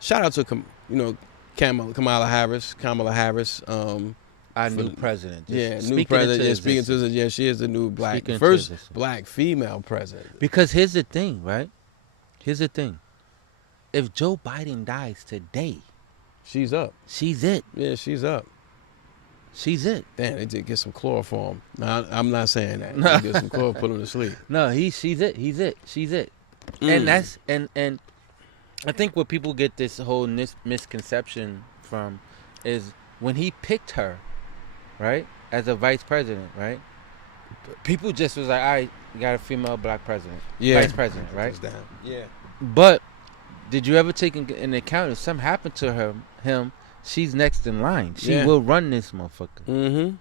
shout out to Kamala Harris. Our new president. New president. Yeah, speaking to the, yeah, she is the new first black female president. Because here's the thing, right? Here's the thing. If Joe Biden dies today, she's up. She's it. Yeah, she's up. She's it. Damn, they did get some chloroform. No, I'm not saying that. They get some chloroform, put him to sleep. No, she's it. He's it. She's it. And that's and I think what people get this whole misconception from is when he picked her, right, as a vice president, right? People just was like, all right, you got a female black president, vice president, right? Yeah. But did you ever take into account if something happened to him? She's next in line. She will run this motherfucker. Mm-hmm.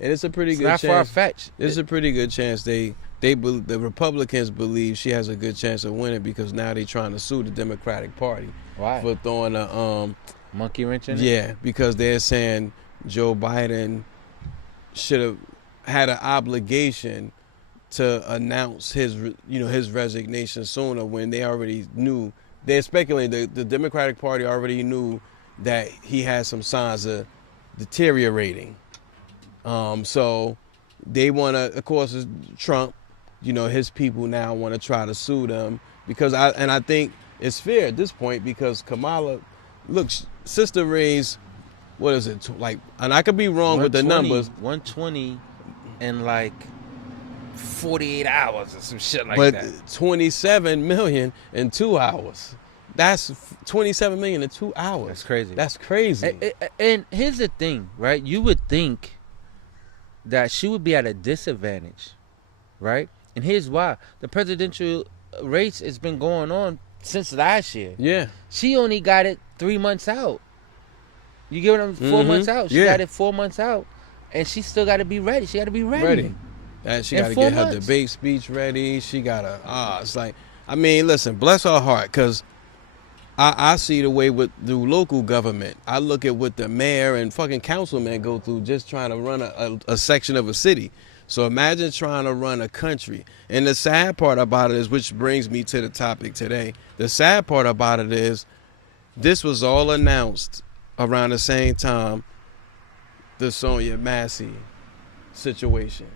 And it's a pretty good chance. Not far-fetched. It's a pretty good chance the Republicans believe she has a good chance of winning because now they're trying to sue the Democratic Party. Why? For throwing a monkey wrench in it? Yeah, because they're saying Joe Biden should have had an obligation to announce his resignation sooner when they already knew. They're speculating the Democratic Party already knew that he had some signs of deteriorating. So they want to, of course, Trump, his people now want to try to sue them because I think it's fair at this point because Kamala, look, Sister raised, what is it, like, and I could be wrong with the numbers. 120 in like 48 hours or some shit like that. But 27 million in 2 hours. That's 27 million in 2 hours. That's crazy. That's crazy. And here's the thing, right? You would think that she would be at a disadvantage, right? And here's why. The presidential race has been going on since last year. Yeah. She only got it 3 months out. You get what I'm 4 months out. She got it 4 months out. And she still got to be ready. She got to be ready. And she got to get her debate speech ready. She got to, it's like, I mean, listen, bless her heart, because I see the way through local government. I look at what the mayor and fucking councilman go through just trying to run a section of a city. So imagine trying to run a country. And the sad part about it is, which brings me to the topic today, the sad part about it is this was all announced around the same time the SONYA MASSEY situation.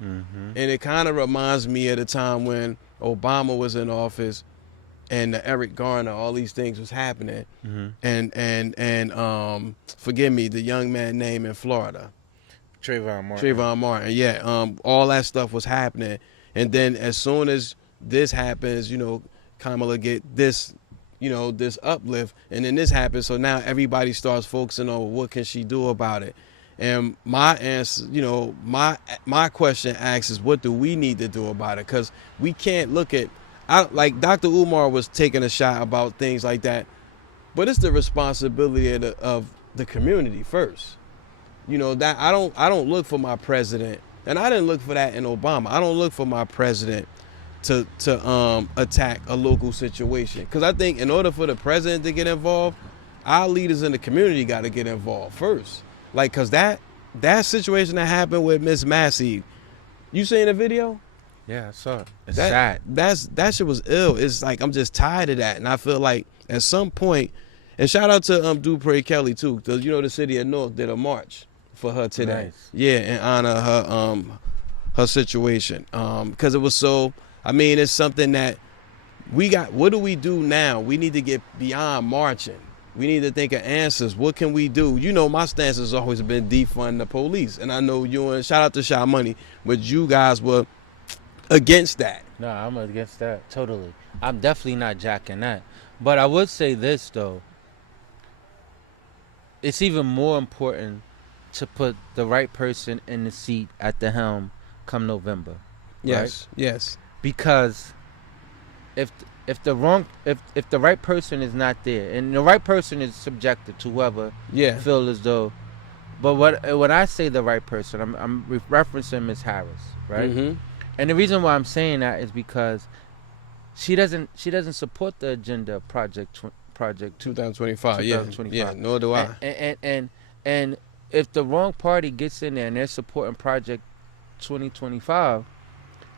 Mm-hmm. And it kind of reminds me of the time when Obama was in office and the Eric Garner, all these things was happening. Mm-hmm. And forgive me, the young man name in Florida. Trayvon Martin, yeah. All that stuff was happening. And then as soon as this happens, Kamala get this, this uplift, and then this happens. So now everybody starts focusing on what can she do about it. And my answer, my question asks is, what do we need to do about it? Because we can't look at, like Dr. Umar was taking a shot about things like that, but it's the responsibility of the community first. That I don't look for my president, and I didn't look for that in Obama. I don't look for my president to attack a local situation, because I think in order for the president to get involved, our leaders in the community got to get involved first. Like, because that situation that happened with Miss Massey, you seen the video? Yeah, I saw it. It's sad. That shit was ill. It's like, I'm just tired of that. And I feel like at some point, and shout out to Dupre Kelly too, because the city of North did a march for her today. Nice. Yeah, in honor of her situation. Because it was so, it's something that we got. What do we do now? We need to get beyond marching. We need to think of answers. What can we do? My stance has always been defund the police. And I know shout out to Shy Money, but you guys were against that. No, I'm against that. Totally. I'm definitely not jacking that. But I would say this, though. It's even more important to put the right person in the seat at the helm come November. Yes, right? yes. Because if the right person is not there, and the right person is subjective to whoever feel as though, but when I say the right person, I'm referencing Ms. Harris, right? Mm-hmm. And the reason why I'm saying that is because she doesn't support the agenda project 2025. Yeah, nor do I. And if the wrong party gets in there and they're supporting Project 2025,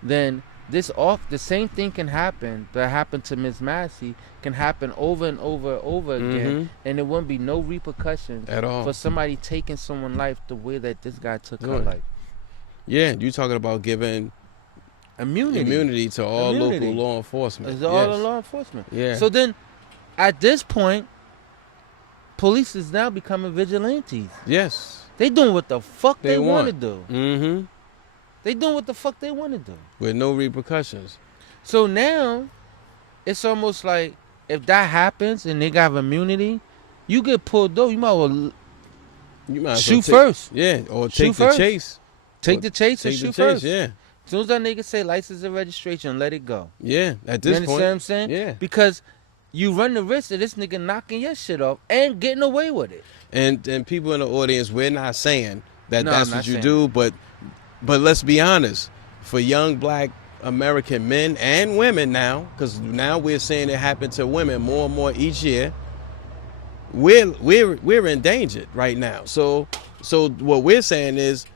then the same thing can happen that happened to Miss Massey can happen over and over again, and there wouldn't be no repercussions at all for somebody taking someone's life the way that this guy took her life. Yeah, you talking about giving immunity to all local law enforcement. It's all the law enforcement. Yeah. So then, at this point, police is now becoming vigilantes. Yes. They doing what the fuck they want to do. Mm-hmm. They doing what the fuck they want to do. With no repercussions. So now, it's almost like if that happens and they got immunity, you get pulled over, you might as well shoot first. Yeah, or take the chase. Take the chase and shoot first. Yeah. As soon as that nigga say license and registration, let it go. Yeah, at this point. You understand what I'm saying? Yeah. Because you run the risk of this nigga knocking your shit off and getting away with it. And people in the audience, we're not saying that that's what you do, but let's be honest. For young black American men and women now, because now we're seeing it happen to women more and more each year, we're endangered right now. So what we're saying is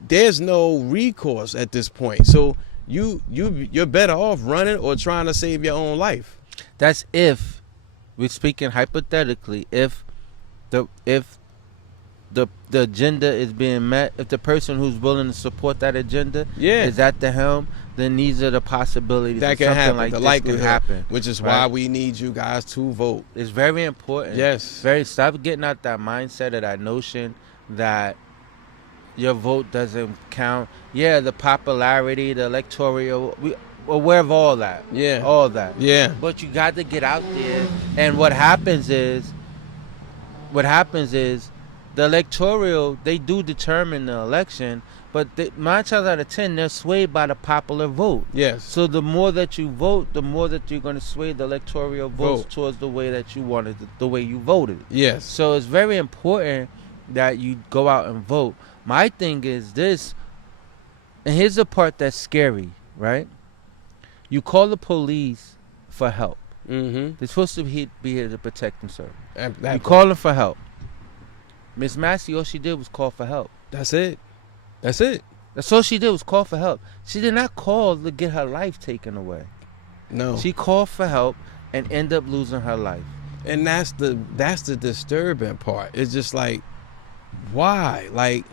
there's no recourse at this point. So you're better off running or trying to save your own life. That's if we're speaking hypothetically. If the agenda is being met, if the person who's willing to support that agenda is at the helm, then these are the possibilities that can happen. Like this can happen, which is why we need you guys to vote. It's very important. Yes. Stop getting out that mindset of that notion that your vote doesn't count. Yeah, the popularity, the electoral, we're aware of all that. Yeah. All that. Yeah. But you got to get out there. And what happens is the electoral, they do determine the election, but 9 times out of 10, they're swayed by the popular vote. Yes. So the more that you vote, the more that you're going to sway the electoral votes towards the way that you wanted, the way you voted. Yes. So it's very important that you go out and vote. My thing is this, and here's the part that's scary, right? You call the police for help. Mm-hmm. They're supposed to be here to protect themselves. You call them for help. Miss Massey, all she did was call for help. That's it. That's all she did was call for help. She did not call to get her life taken away. No. She called for help and ended up losing her life. And that's the disturbing part. It's just like, why? Like,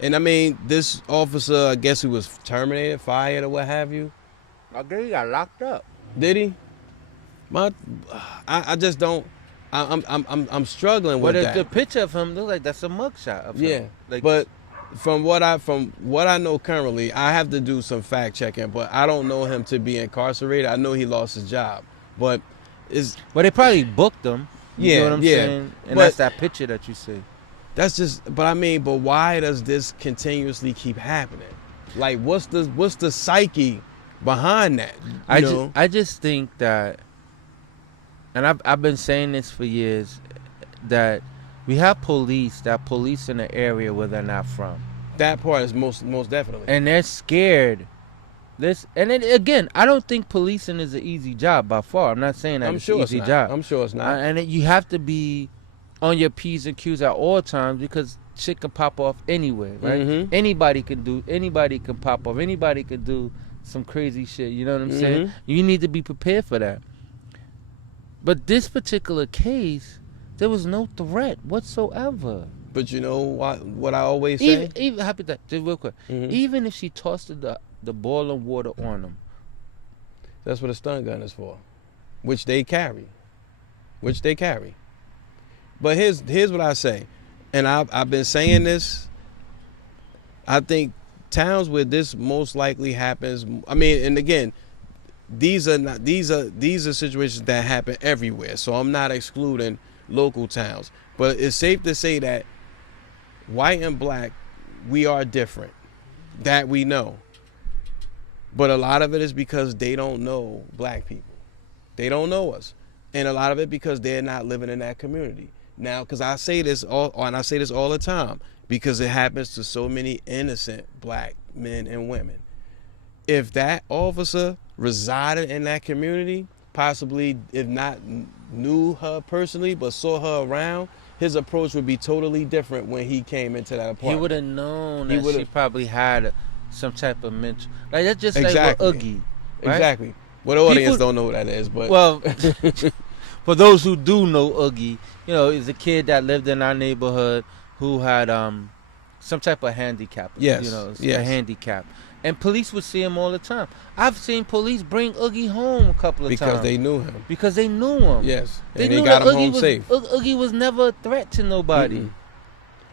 and I mean, this officer, I guess he was terminated, fired, or what have you. I guess he got locked up. Did he? I just don't. I'm struggling with that. But the picture of him looks like that's a mugshot of him. Yeah, like, but from what I know currently, I have to do some fact checking. But I don't know him to be incarcerated. I know he lost his job, but they probably booked him. You know what I'm saying? And that's that picture that you see. That's just. But I mean, but why does this continuously keep happening? Like, what's the psyche behind that? I just think that. And I've been saying this for years, that we have police that police in an area where they're not from. That part is most definitely. And they're scared. And then again, I don't think policing is an easy job by far. I'm not saying that it's an easy job. I'm sure it's not. And you have to be on your P's and Q's at all times because shit can pop off anywhere, right? Mm-hmm. Anybody can pop off. Anybody can do some crazy shit. You know what I'm saying? You need to be prepared for that. But this particular case, there was no threat whatsoever. But you know what I always say? Even happy that, just real quick. Mm-hmm. Even if she tossed the boiling water on him. That's what a stun gun is for. Which they carry. But here's what I say. And I've been saying this. I think towns where this most likely happens, I mean, and again, these are situations that happen everywhere. So I'm not excluding local towns, but it's safe to say that white and black, we are different. That we know. But a lot of it is because they don't know black people. They don't know us. And a lot of it because they're not living in that community. Now, because I say this all the time, because it happens to so many innocent black men and women. If that officer resided in that community, possibly if not knew her personally, but saw her around, his approach would be totally different when he came into that apartment. He would have known that she probably had some type of mental. Like that's just exactly. like with Oogie. Right? Exactly. Well, the audience don't know what that is, but well, for those who do know Oogie, you know, is a kid that lived in our neighborhood who had some type of handicap. Yes. You know, yes. a handicap. And police would see him all the time. I've seen police bring Oogie home a couple of times. Because they knew him. Because they knew him. Yes. They and knew they got that him home safe. Oogie was never a threat to nobody. Mm-mm.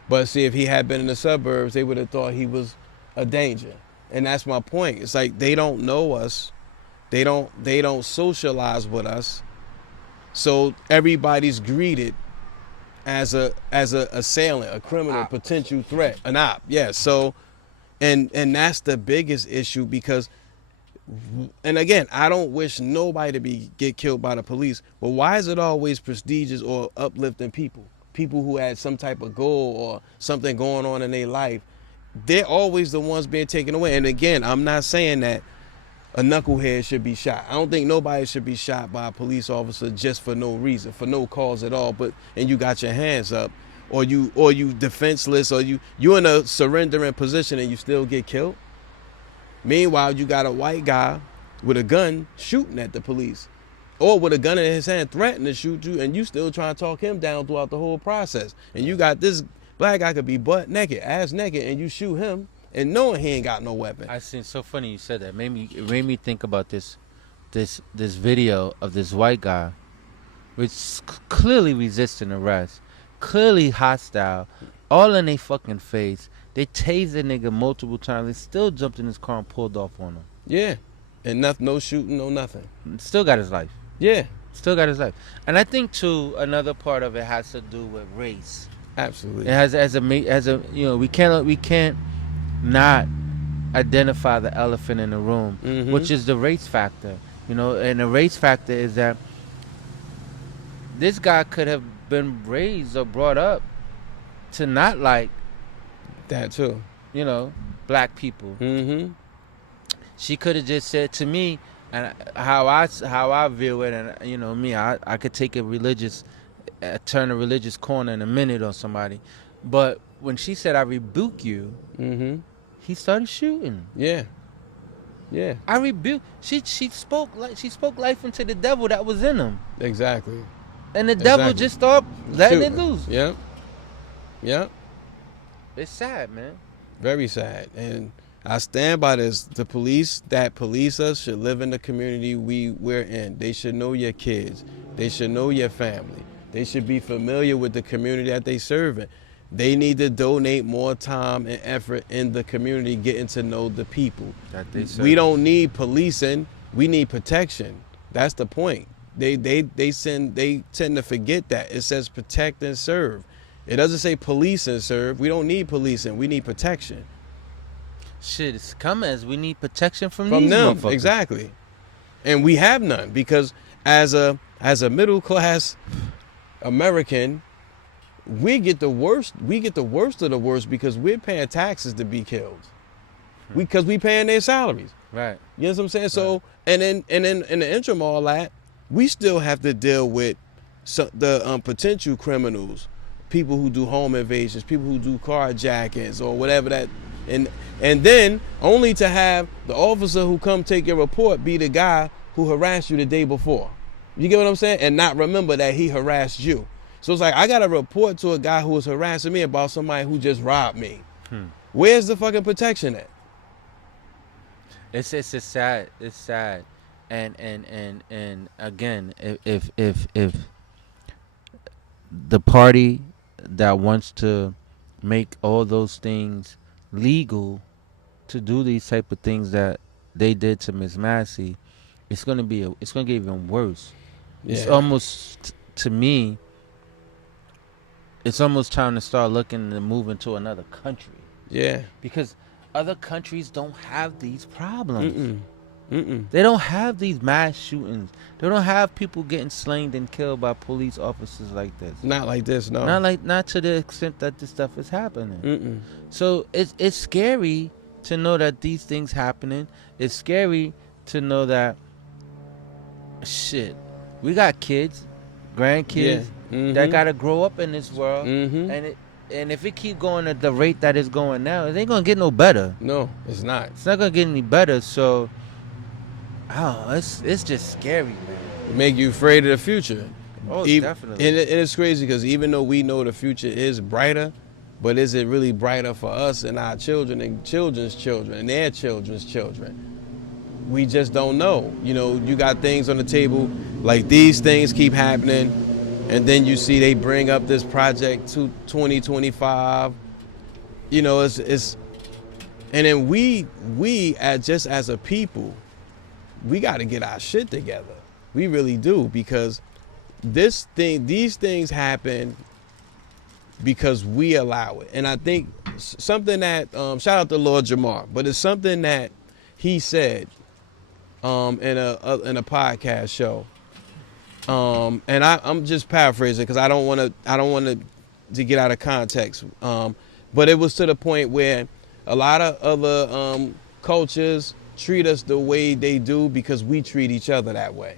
But see, if he had been in the suburbs, they would have thought he was a danger. And that's my point. It's like they don't know us. They don't socialize with us. So everybody's greeted as a assailant, a criminal, potential threat, an op. Yeah. So and that's the biggest issue because, and again, I don't wish nobody to get killed by the police, but why is it always prestigious or uplifting people who had some type of goal or something going on in their life? They're always the ones being taken away. And again, I'm not saying that a knucklehead should be shot. I don't think nobody should be shot by a police officer just for no reason, for no cause at all. But and you got your hands up, or you defenseless, or you're in a surrendering position and you still get killed. Meanwhile, you got a white guy with a gun shooting at the police, or with a gun in his hand threatening to shoot you, and you still trying to talk him down throughout the whole process. And you got this black guy could be butt naked, ass naked, and you shoot him, and knowing he ain't got no weapon. I seen so funny you said that. It made me think about this video of this white guy, which clearly resisting arrest, clearly hostile, all in their fucking face. They tased the nigga multiple times. They still jumped in his car and pulled off on him. Yeah, and no shooting, no nothing. Still got his life. Yeah, still got his life. And I think too, another part of it has to do with race. Absolutely. It has as a you know, we can't not identify the elephant in the room, which is the race factor. You know, and the race factor is that this guy could have been raised or brought up to not like that too. You know, black people. She could have just said to me, and how I view it, and you know me, I could take a religious, turn a religious corner in a minute on somebody, but when she said I rebuke you, he started shooting. Yeah. I rebuke. She spoke life into the devil that was in him. Exactly. And the devil just started letting it loose. Yep. It's sad, man. Very sad. And I stand by this. The police that police us should live in the community we're in. They should know your kids. They should know your family. They should be familiar with the community that they serve in. They need to donate more time and effort in the community getting to know the people. That they serve. We don't need policing. We need protection. That's the point. They tend to forget that. It says protect and serve. It doesn't say police and serve. We don't need policing. We need protection. Shit, it's come as we need protection from them. Motherfuckers. Exactly. And we have none because as a middle class American, we get the worst. We get the worst of the worst because we're paying taxes to be killed. Because we paying their salaries. Right. You know what I'm saying? Right. So and then in the interim of all that, we still have to deal with the potential criminals, people who do home invasions, people who do carjackings or whatever that, and then only to have the officer who come take your report be the guy who harassed you the day before. You get what I'm saying? And not remember that he harassed you. So it's like I got to report to a guy who was harassing me about somebody who just robbed me. Where's the fucking protection at? It's sad. It's sad. And again, if the party that wants to make all those things legal to do these type of things that they did to Miss Massey, it's gonna get even worse. Yeah. It's almost, to me, it's almost time to start looking to move into another country. Yeah. Because other countries don't have these problems. They don't have these mass shootings. They don't have people getting slain and killed by police officers like this. Not like this, no. Not to the extent that this stuff is happening. So it's scary to know that these things happening. It's scary to know that shit. We got kids, grandkids that gotta grow up in this world, and And if it keep going at the rate that it's going now, it ain't gonna get no better. No, it's not. It's not gonna get any better. So, oh, it's just scary, man. Make you afraid of the future. Oh, definitely. And it's crazy because even though we know the future is brighter, but is it really brighter for us and our children and children's children and their children's children? We just don't know. You know, you got things on the table, like these things keep happening, and then you see they bring up this project to 2025. You know, it's and then we just as a people, we got to get our shit together. We really do, because these things happen because we allow it. And I think something that shout out to Lord Jamar, but it's something that he said in a podcast show. And I'm just paraphrasing because I don't want to get out of context. But it was to the point where a lot of other cultures treat us the way they do because we treat each other that way.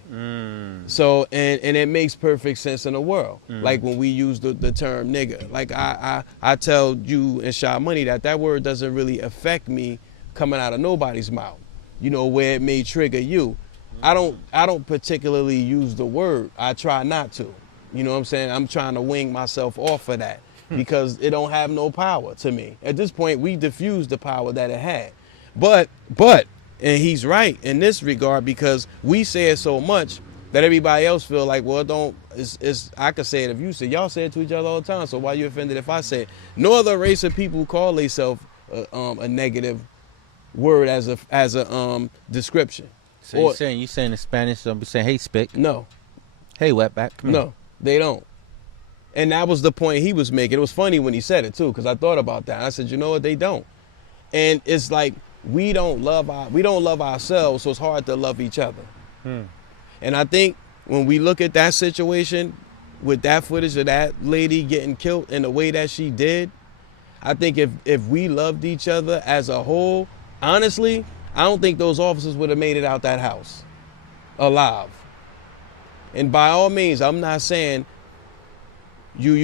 So and it makes perfect sense in the world. Like when we use the term nigga. Like I tell you and Sha Money that word doesn't really affect me coming out of nobody's mouth. You know, where it may trigger you. I don't particularly use the word. I try not to. You know what I'm saying? I'm trying to wing myself off of that because it don't have no power to me. At this point, we diffused the power that it had. But and he's right in this regard, because we say it so much that everybody else feel like, well, I could say it if you say, y'all say it to each other all the time, so why you offended if I say it? No other race of people call themselves a negative word as a description. So you saying in Spanish, don't be saying, hey, spick. No. Hey, wetback. No, they don't. And that was the point he was making. It was funny when he said it too, because I thought about that. I said, you know what, they don't. And it's like, we don't love ourselves, so it's hard to love each other. And I think when we look at that situation with that footage of that lady getting killed in the way that she did, I think if we loved each other as a whole, honestly, I don't think those officers would have made it out that house alive. And by all means, I'm not saying you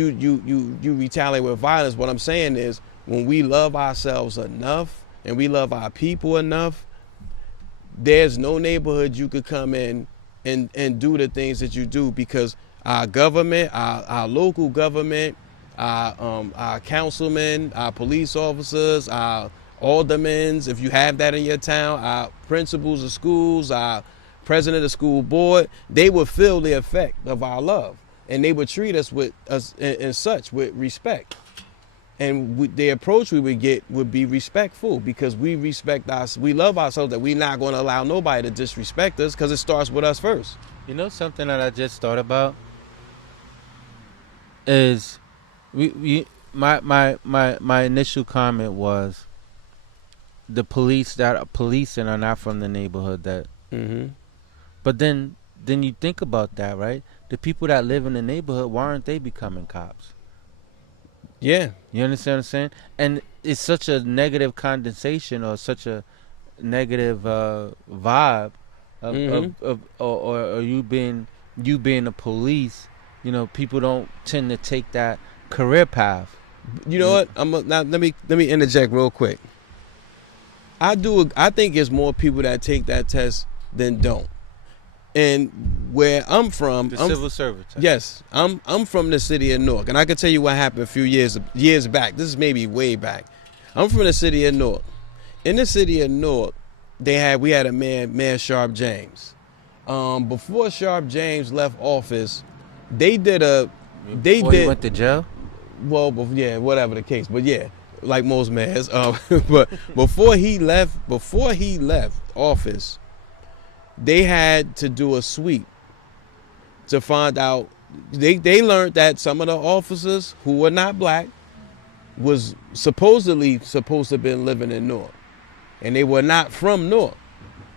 retaliate with violence. What I'm saying is, when we love ourselves enough and we love our people enough, there's no neighborhood you could come in and do the things that you do, because our government, our local government, our councilmen, our police officers, our aldermen, if you have that in your town, our principals of schools, our president of the school board, they would feel the effect of our love, and they would treat us with respect. And the approach we would get would be respectful, because we love ourselves, that we're not going to allow nobody to disrespect us, because it starts with us first. You know something that I just thought about is my initial comment was the police that are policing are not from the neighborhood that. But then you think about that, right? The people that live in the neighborhood, why aren't they becoming cops? Yeah. You understand what I'm saying? And it's such a negative condensation, or such a negative vibe of you being the police. You know, people don't tend to take that career path. You know what? Now let me interject real quick. I think it's more people that take that test than don't. And where I'm from, civil service test. Yes, I'm from the city of Newark, and I can tell you what happened a few years back. This is maybe way back. I'm from the city of Newark. In the city of Newark, we had a man Sharp James. Before Sharp James left office, he went to jail. Well, yeah, whatever the case, but yeah, like most mayors. But before he left office, they had to do a sweep to find out. They learned that some of the officers who were not black was supposed to have been living in Newark, and they were not from Newark.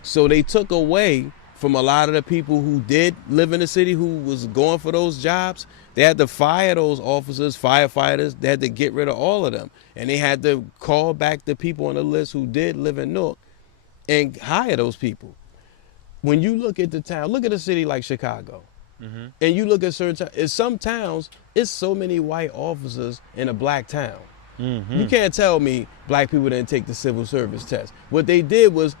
So they took away from a lot of the people who did live in the city, who was going for those jobs. They had to fire those officers, firefighters. They had to get rid of all of them, and they had to call back the people on the list who did live in Newark and hire those people. When you look at the town, look at a city like Chicago. And you look at in some towns, it's so many white officers in a black town. You can't tell me black people didn't take the civil service test. What they did was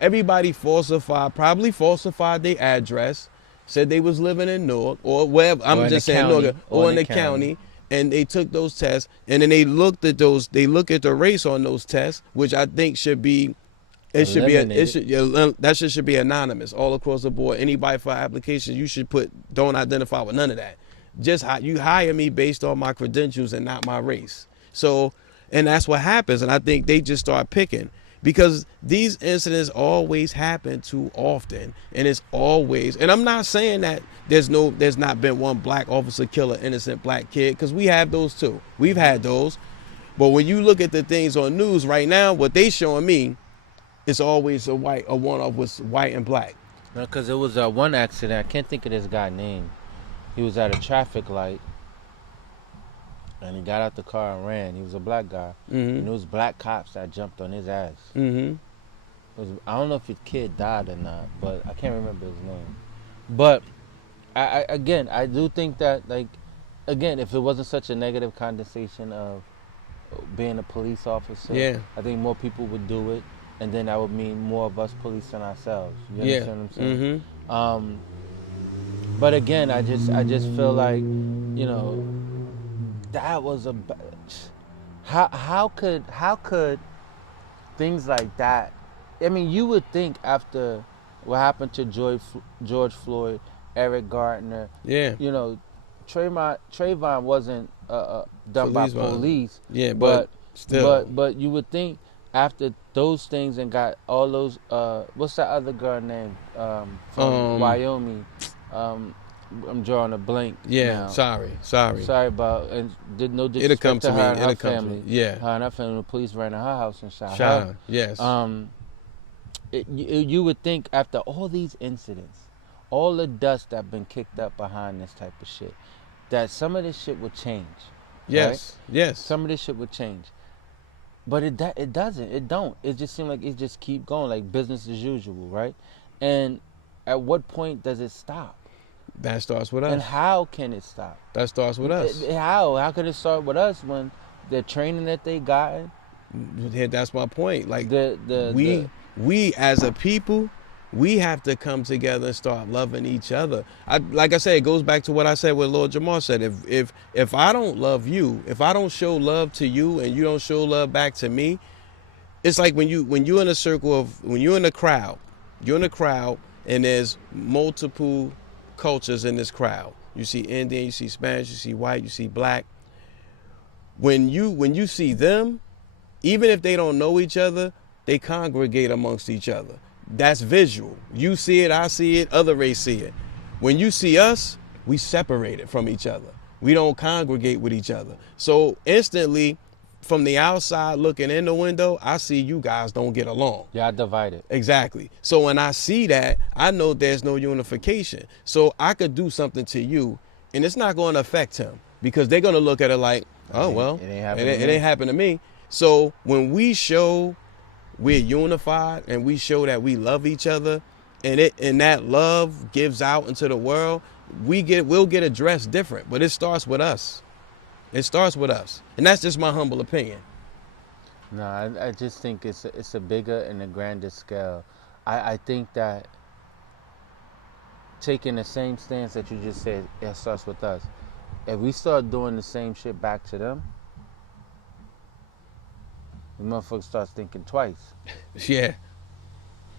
everybody probably falsified their address, said they was living in Newark or wherever. I'm just saying Newark or in the county. And they took those tests, and then they looked at those. They look at the race on those tests, which I think should be. That should be anonymous all across the board. Anybody for applications, you should don't identify with none of that. Just you hire me based on my credentials and not my race. So, and that's what happens. And I think they just start picking because these incidents always happen too often, and it's always. And I'm not saying that there's not been one black officer kill an innocent black kid, because we have those too. We've had those. But when you look at the things on news right now, what they showing me, it's always a one-off with white and black. No, because it was one accident. I can't think of this guy's name. He was at a traffic light, and he got out the car and ran. He was a black guy. And it was black cops that jumped on his ass. I don't know if his kid died or not, but I can't remember his name. But I do think that, like, again, if it wasn't such a negative connotation of being a police officer, I think more people would do it. And then that would mean more of us policing ourselves. You understand what I'm saying? But again, I just feel like, that was how could things like that? I mean, you would think after what happened to George Floyd, Eric Gardner, Trayvon wasn't done by police. But still, but you would think, after those things and got all those, what's that other girl named from Wyoming? I'm drawing a blank. Now. Sorry about, and did no disrespect to her and her family. Her and her family. The police ran to her house and shot her. Yes. You would think after all these incidents, all the dust that been kicked up behind this type of shit, that some of this shit would change. Yes. Right? Yes. Some of this shit would change. But it doesn't. It don't. It just seems like it just keep going, like business as usual, right? And at what point does it stop? That starts with us. And how can it stop? That starts with us. How? How can it start with us when the training that they got? That's my point. Like we as a people, we have to come together and start loving each other. Like I said, it goes back to what I said, what Lord Jamar said. If I don't love you, if I don't show love to you and you don't show love back to me, it's like when you're in a circle when you're in a crowd and there's multiple cultures in this crowd. You see Indian, you see Spanish, you see white, you see black. When you see them, even if they don't know each other, they congregate amongst each other. That's visual. You see it, I see it, other race see it. When you see us, we separate it from each other. We don't congregate with each other. So instantly, from the outside looking in the window, I see you guys don't get along. Y'all divided. Exactly. So when I see that, I know there's no unification. So I could do something to you, and it's not going to affect him, because they're going to look at it like, oh, well, it ain't happened to me. So when we show we're unified and we show that we love each other, and that love gives out into the world, we'll get addressed different. But it starts with us. It starts with us. And that's just my humble opinion. No, I just think it's a bigger and a grander scale. I think that taking the same stance that you just said, it starts with us. If we start doing the same shit back to them, the motherfucker starts thinking twice. Yeah.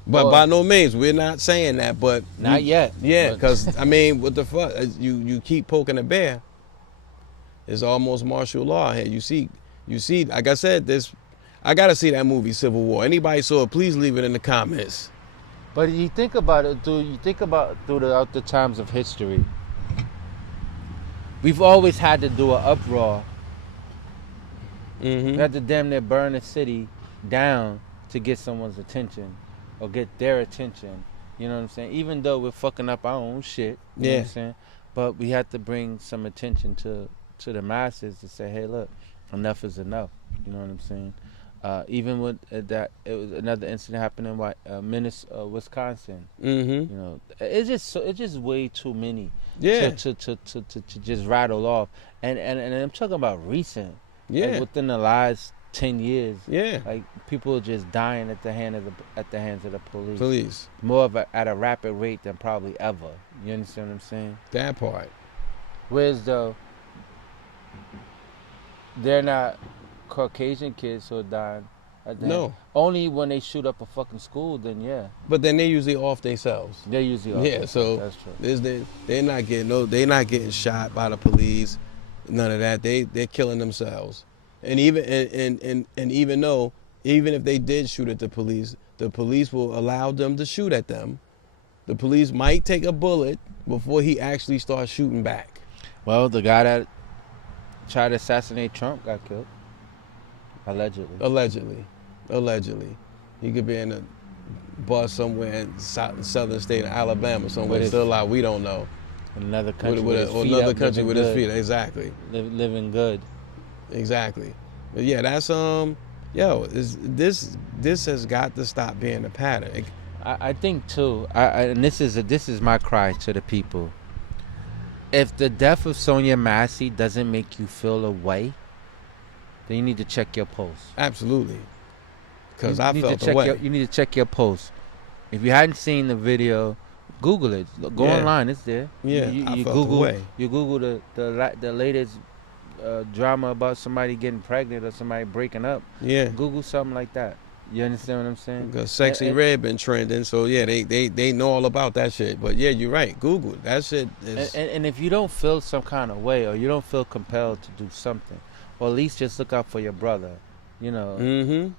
But by no means, we're not saying that, but... Not yet. Yeah, because, I mean, what the fuck? You keep poking a bear. It's almost martial law here. You see, like I said, I got to see that movie, Civil War. Anybody saw it, please leave it in the comments. But you think about it, throughout the times of history, we've always had to do an uproar. We had to damn near burn a city down to get someone's attention or get their attention. You know what I'm saying? Even though we're fucking up our own shit. You know what I'm saying? But we had to bring some attention to the masses to say, hey, look, enough is enough. You know what I'm saying? Even with that, it was another incident happened in Wisconsin. Mm-hmm. You know, it's just way too many. Yeah. To just rattle off, and I'm talking about recent. Yeah. Like within the last 10 years. Yeah. Like people just dying at the hands of the police. Police. More at a rapid rate than probably ever. You understand what I'm saying? That part. Whereas though, they're not Caucasian kids who are dying. No. Only when they shoot up a fucking school, then yeah. But then they usually off themselves. They're usually off. Yeah, so that's true. They're not getting shot by the police. None of that. They're killing themselves. And even even if they did shoot at the police will allow them to shoot at them. The police might take a bullet before he actually starts shooting back. Well, the guy that tried to assassinate Trump got killed. Allegedly. He could be in a bus somewhere in southern state of Alabama somewhere still out. We don't know. Another country with his feet. Exactly. Living good. Exactly. But yeah, that's this has got to stop being a pattern. I think too. And this is my cry to the people. If the death of SONYA Massey doesn't make you feel a way, then you need to check your pulse. Absolutely. Because I felt the way. You need to check your pulse. If you hadn't seen the video, Google it. Go online. It's there. Yeah, you felt Google. the way. You Google the latest drama about somebody getting pregnant or somebody breaking up. Yeah. Google something like that. You understand what I'm saying? Because Sexy Red been trending, so yeah, they know all about that shit. But yeah, you're right. Google it. That shit is. And if you don't feel some kind of way, or you don't feel compelled to do something, or at least just look out for your brother, you know. Mm-hmm.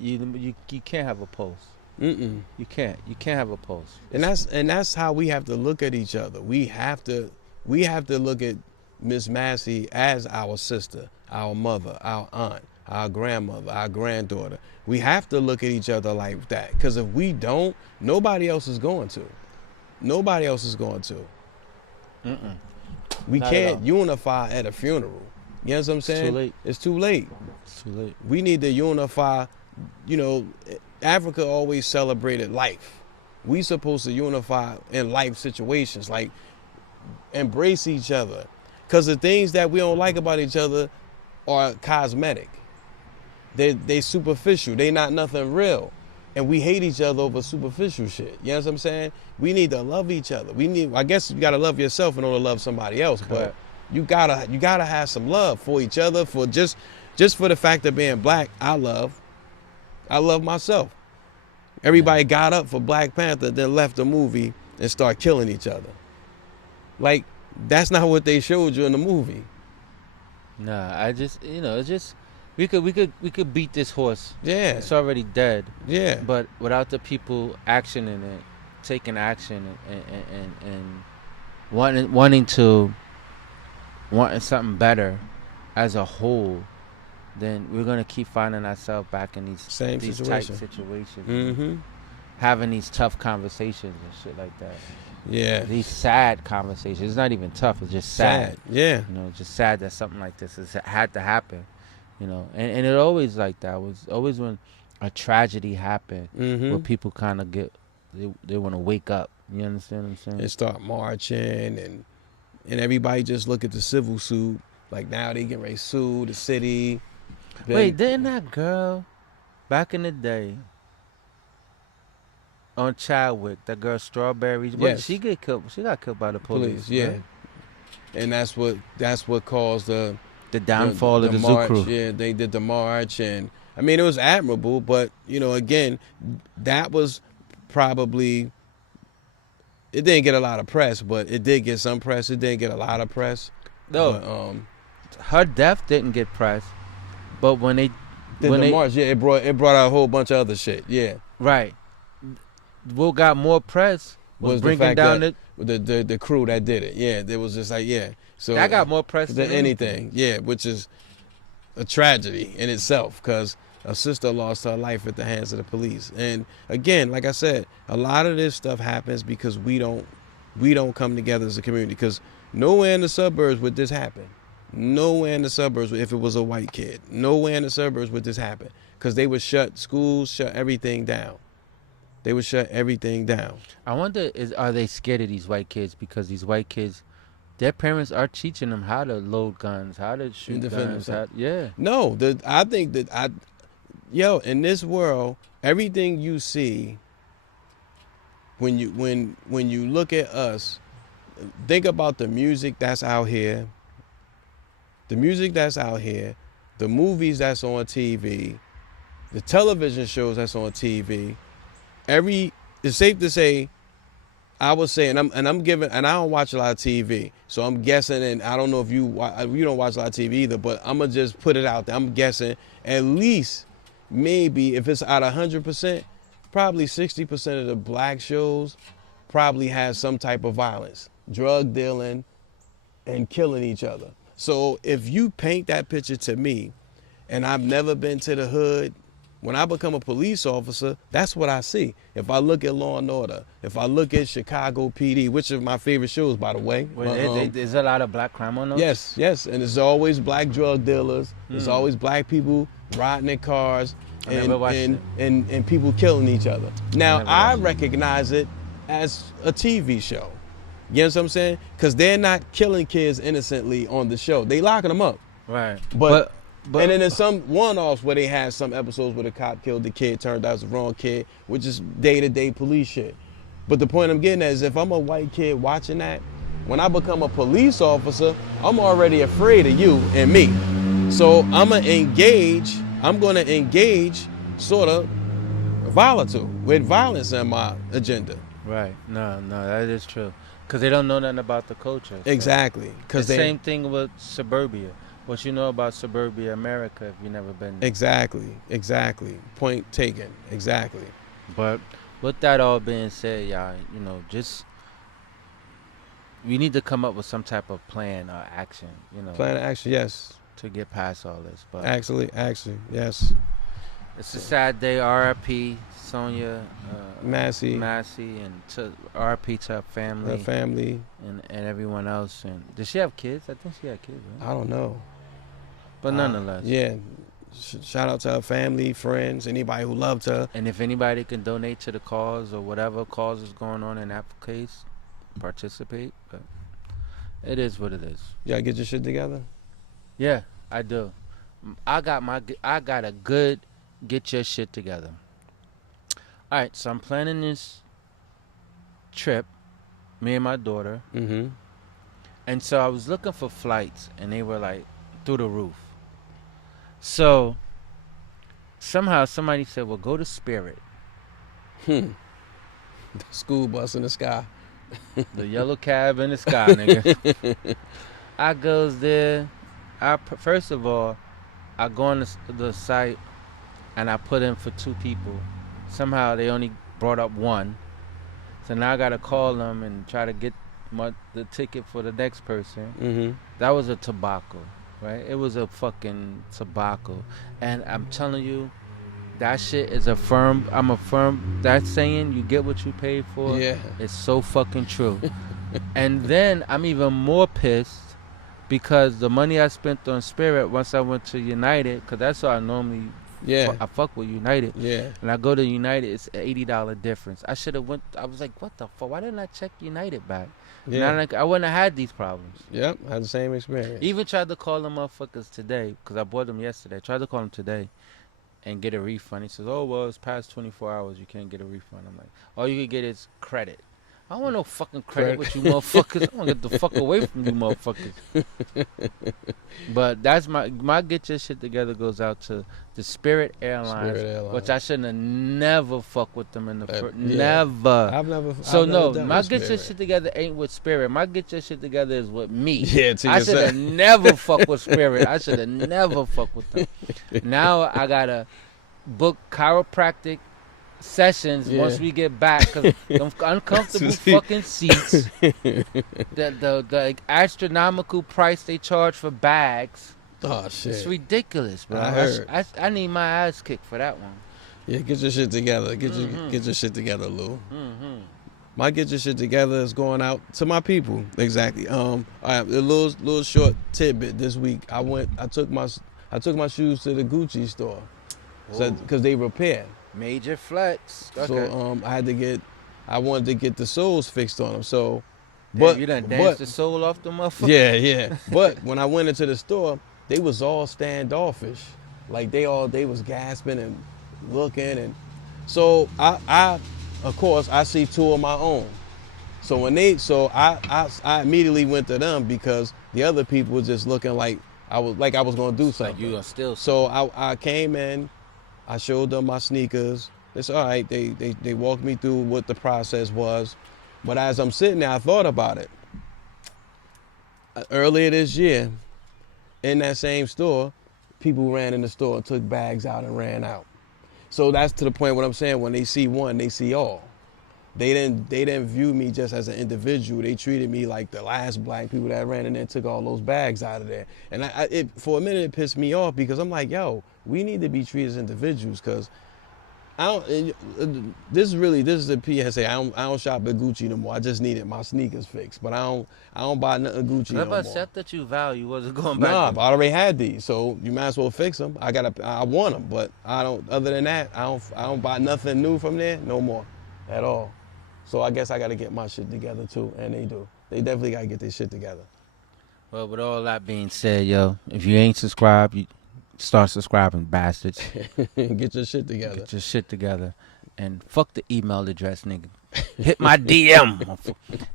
You can't have a post. Mm-mm. You can't have a post. And that's how we have to look at each other. We have to look at Miss Massey as our sister, our mother, our aunt, our grandmother, our granddaughter. We have to look at each other like that. Because if we don't, nobody else is going to. Nobody else is going to. Mm-mm. We Not can't unify at a funeral. You know what I'm saying? Too late. It's too late. It's too late. We need to unify. You know, Africa always celebrated life. We supposed to unify in life situations, like embrace each other. Because the things that we don't like about each other are cosmetic. They superficial. They not nothing real. And we hate each other over superficial shit. You know what I'm saying? We need to love each other. I guess you gotta love yourself in order to love somebody else. But you gotta have some love for each other, for just for the fact of being black. I love myself. Everybody got up for Black Panther, then left the movie and start killing each other. Like, that's not what they showed you in the movie. Nah, it's just we could beat this horse. Yeah. It's already dead. Yeah. But without the people actioning it, taking action and wanting something better as a whole, then we're gonna keep finding ourselves back in these tight situations. Mm-hmm. Having these tough conversations and shit like that. Yeah. These sad conversations. It's not even tough. It's just sad. Yeah. You know, just sad that something like this had to happen. You know, and it always like that. It was always when a tragedy happened, where people kind of they want to wake up. You understand what I'm saying? And start marching and everybody just look at the civil suit. Like now they get ready to sue the city. Wait, didn't that girl back in the day on Chadwick, that girl Strawberry, yes. she got killed by the police. Yeah. Right? And that's what caused the downfall of the march. Zoo Crew. Yeah, they did the march, and I mean it was admirable, but you know, again, that was probably, it didn't get a lot of press, but it did get some press. It didn't get a lot of press. No, but, her death didn't get press, but when they march, yeah, it brought out a whole bunch of other shit. Yeah, right. What got more press was bringing down the crew that did it. Yeah, it was just like, yeah. So that got more press than anything. Yeah, which is a tragedy in itself, because a sister lost her life at the hands of the police. And again, like I said, a lot of this stuff happens because we don't come together as a community. Because nowhere in the suburbs would this happen. Nowhere in the suburbs, if it was a white kid, nowhere in the suburbs would this happen. Because they would shut schools, shut everything down. They would shut everything down. I wonder, are they scared of these white kids? Because these white kids, their parents are teaching them how to load guns, how to shoot guns. Yeah. No, I think that in this world, everything you see, when you look at us, think about the music that's out here. The music that's out here, the movies that's on TV, the television shows that's on TV. It's safe to say, I would say, and I don't watch a lot of TV, so I'm guessing, and I don't know if you don't watch a lot of TV either, but I'm gonna just put it out there. I'm guessing at least, maybe if it's out of 100%, probably 60% of the black shows probably has some type of violence, drug dealing, and killing each other. So if you paint that picture to me, and I've never been to the hood, when I become a police officer, that's what I see. If I look at Law and Order, if I look at Chicago PD, which are my favorite shows, by the way. There's a lot of black crime on those? Yes, and it's always black drug dealers. It's always black people riding in cars and people killing each other. Now, I recognize it as a TV show. You know what I'm saying? Because they're not killing kids innocently on the show. They locking them up. Right. But and then there's some one-offs where they had some episodes where the cop killed the kid, turned out it was the wrong kid, which is day-to-day police shit. But the point I'm getting at is if I'm a white kid watching that, when I become a police officer, I'm already afraid of you and me. So I'm going to engage sort of volatile, with violence in my agenda. Right. No, that is true. Because they don't know nothing about the culture. So. Exactly. The same thing with suburbia. What you know about suburbia America if you've never been there. Exactly. Point taken. Exactly. But with that all being said, y'all, we need to come up with some type of plan or action, Plan of action, yes. To get past all this. But actually, yes. It's a sad day. RIP, SONYA, Massey, and to RIP to her family. And everyone else. And did she have kids? I think she had kids, right? I don't know. But nonetheless. Yeah. Shout out to her family, friends, anybody who loved her. And if anybody can donate to the cause or whatever cause is going on in that case, participate. But it is what it is. Y'all get your shit together? Yeah, I do. I got a good get your shit together. All right, so I'm planning this trip, me and my daughter. Mm-hmm. And so I was looking for flights, and they were like through the roof. So somehow somebody said, well, go to Spirit. The school bus in the sky. The yellow cab in the sky, nigga. I goes there. First of all, I go on the site, and I put in for 2 people. Somehow they only brought up 1. So now I got to call them and try to get the ticket for the next person. Mm-hmm. That was a tobacco, right? It was a fucking tobacco. And I'm telling you, that shit is that saying, you get what you pay for, yeah. It's so fucking true. And then I'm even more pissed because the money I spent on Spirit once I went to United, because that's what I normally I fuck with United. Yeah. And I go to United, it's an $80 difference. I should have I was like, what the fuck? Why didn't I check United back? Yeah. I wouldn't have had these problems. Yep, I had the same experience. Even tried to call them motherfuckers today, because I bought them yesterday. Tried to call them today and get a refund. He says, oh, well, it's past 24 hours. You can't get a refund. I'm like, all you can get is credit. I don't want no fucking credit with you motherfuckers. I want to get the fuck away from you motherfuckers. But that's my get your shit together goes out to the Spirit Airlines, which I shouldn't have never fucked with them in the first. Never. I've never. My get your shit together ain't with Spirit. My get your shit together is with me. Yeah, I should have never fucked with Spirit. I should have never fucked with them. Now I gotta book chiropractic sessions once we get back, because them uncomfortable fucking seats, the astronomical price they charge for bags. Oh shit, it's ridiculous, bro. I need my ass kicked for that one. Yeah, get your shit together. Get your shit together, Lou. Mm-hmm. My get your shit together is going out to my people. Exactly. All right, a little short tidbit this week. I took my shoes to the Gucci store, because they repair. Major flex. Okay. So I wanted to get the soles fixed on them. So, you done danced the sole off the motherfucker. Yeah. But when I went into the store, they was all standoffish. Like they was gasping and looking, and so I of course I see two of my own. So I immediately went to them because the other people were just looking like I was gonna do something. Like you are still. So I came in, I showed them my sneakers. It's all right. They walked me through what the process was. But as I'm sitting there, I thought about it. Earlier this year, in that same store, people ran in the store, took bags out and ran out. So that's to the point what I'm saying, when they see one, they see all. They didn't view me just as an individual. They treated me like the last black people that ran in there and took all those bags out of there. And for a minute it pissed me off, because I'm like, yo, we need to be treated as individuals, because this is a PSA. I don't shop at Gucci no more. I just needed my sneakers fixed, but I don't buy nothing Gucci no more. What about stuff that you value? Was it going back? Nah, I already had these, so you might as well fix them. I want them, but I don't. Other than that, I don't buy nothing new from there no more, at all. So I guess I got to get my shit together too, and they do. They definitely got to get their shit together. Well, with all that being said, yo, if you ain't subscribed, you start subscribing, bastards. Get your shit together. Get your shit together. And fuck the email address, nigga. Hit my DM.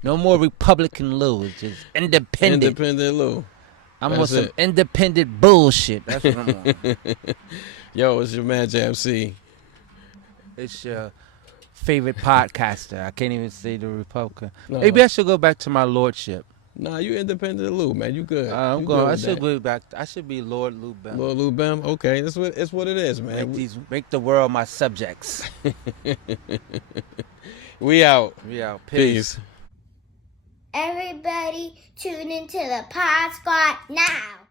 No more Republican Lou. It's just independent. Independent Lou. I'm on some independent bullshit. That's what I'm on. Yo, it's your man, JMC. It's your favorite podcaster. I can't even say the Republican. No. Maybe I should go back to my lordship. Nah, you independent Lou, man. You good. I'm going. I should be back. I should be Lord Lou Bem. Lord Lou Bem. Okay, it's what it is, man. Make the world my subjects. We out. Peace. Everybody tune into the Pod Squad now.